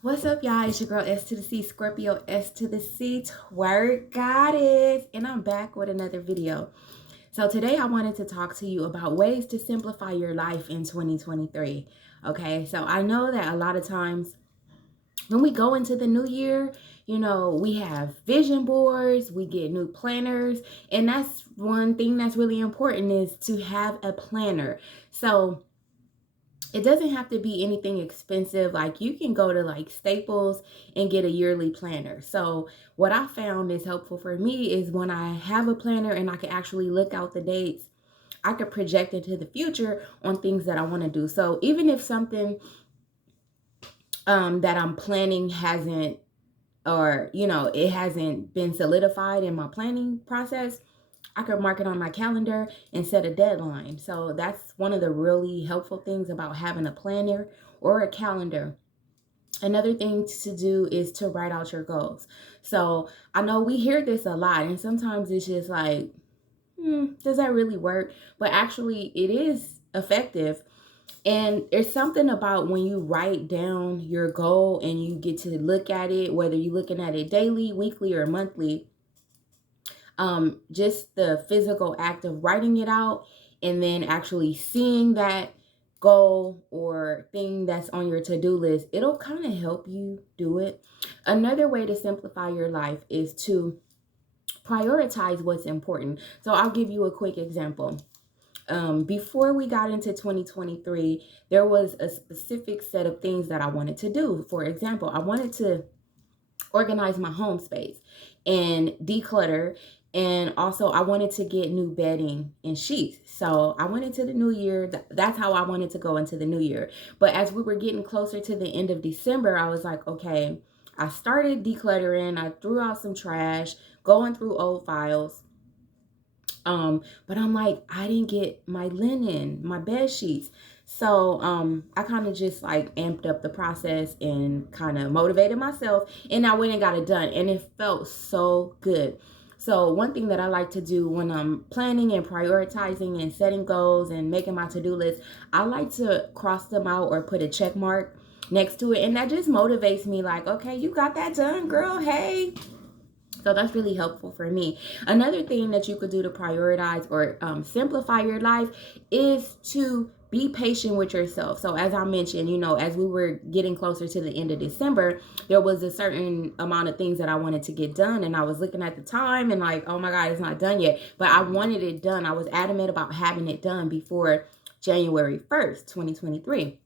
What's up, y'all? It's your girl S to the C, Scorpio S to the C, twerk goddess, and I'm back with another video. So today I wanted to talk to you about ways to simplify your life in 2023. Okay, so I know that a lot of times when we go into the new year, we have vision boards, we get new planners, and that's one thing that's really important is to have a planner. So it doesn't have to be anything expensive. Like you can go to like Staples and get a yearly planner. So what I found is helpful for me is when I have a planner and I can actually look out the dates, I could project into the future on things that I want to do. So even if something that I'm planning hasn't, or it hasn't been solidified in my planning process, I could mark it on my calendar and set a deadline. So that's one of the really helpful things about having a planner or a calendar. Another thing to do is to write out your goals. So I know we hear this a lot, and sometimes it's just like, does that really work? But actually, it is effective. And there's something about when you write down your goal and you get to look at it, whether you're looking at it daily, weekly, or monthly, just the physical act of writing it out and then actually seeing that goal or thing that's on your to-do list, it'll kind of help you do it. Another way to simplify your life is to prioritize what's important. So I'll give you a quick example. Before we got into 2023, there was a specific set of things that I wanted to do. For example, I wanted to organize my home space and declutter. And also I wanted to get new bedding and sheets. So I went into the new year. That's how I wanted to go into the new year. But as we were getting closer to the end of December, I was like, okay, I started decluttering. I threw out some trash, going through old files. But I'm like, I didn't get my linen, my bed sheets. So I kind of just like amped up the process and kind of motivated myself, and I went and got it done, and it felt so good. So one thing that I like to do when I'm planning and prioritizing and setting goals and making my to-do list, I like to cross them out or put a check mark next to it, and that just motivates me, like, okay, you got that done, girl. Hey. So that's really helpful for me. Another thing that you could do to prioritize or simplify your life is to be patient with yourself. So as I mentioned, as we were getting closer to the end of December, there was a certain amount of things that I wanted to get done. And I was looking at the time and like, oh my God, it's not done yet. But I wanted it done. I was adamant about having it done before January 1st, 2023.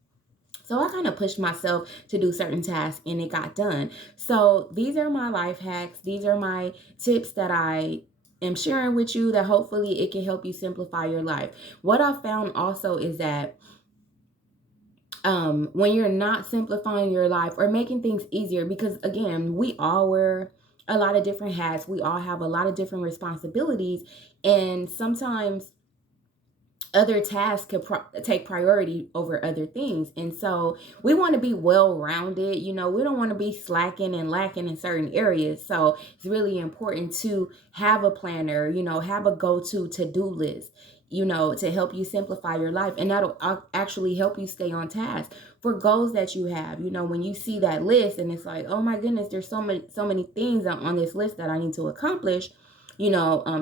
So I kind of pushed myself to do certain tasks and it got done. So these are my life hacks. These are my tips that I am sharing with you that hopefully it can help you simplify your life. What I found also is that when you're not simplifying your life or making things easier, because again, we all wear a lot of different hats. We all have a lot of different responsibilities. And sometimes other tasks could take priority over other things. And so we want to be well-rounded. We don't want to be slacking and lacking in certain areas. So it's really important to have a planner, have a go-to to-do list, to help you simplify your life. And that'll actually help you stay on task for goals that you have. When you see that list and it's like, oh my goodness, there's so many things on this list that I need to accomplish,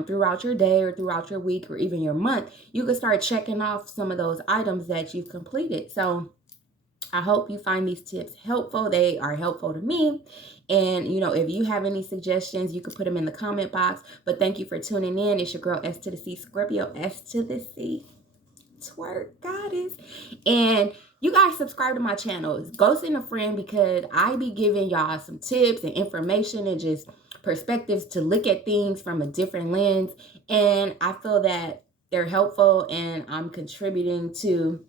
throughout your day or throughout your week or even your month, you can start checking off some of those items that you've completed. So I hope you find these tips helpful. They are helpful to me. And, if you have any suggestions, you can put them in the comment box. But thank you for tuning in. It's your girl S to the C, Scorpio S to the C, twerk goddess. And you guys subscribe to my channel. Go send a friend, because I be giving y'all some tips and information and just perspectives to look at things from a different lens. And I feel that they're helpful and I'm contributing to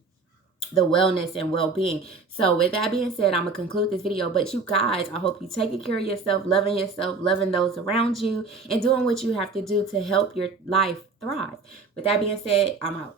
the wellness and well-being. So with that being said, I'm gonna conclude this video. But you guys, I hope you taking care of yourself, loving those around you, and doing what you have to do to help your life thrive. With that being said, I'm out.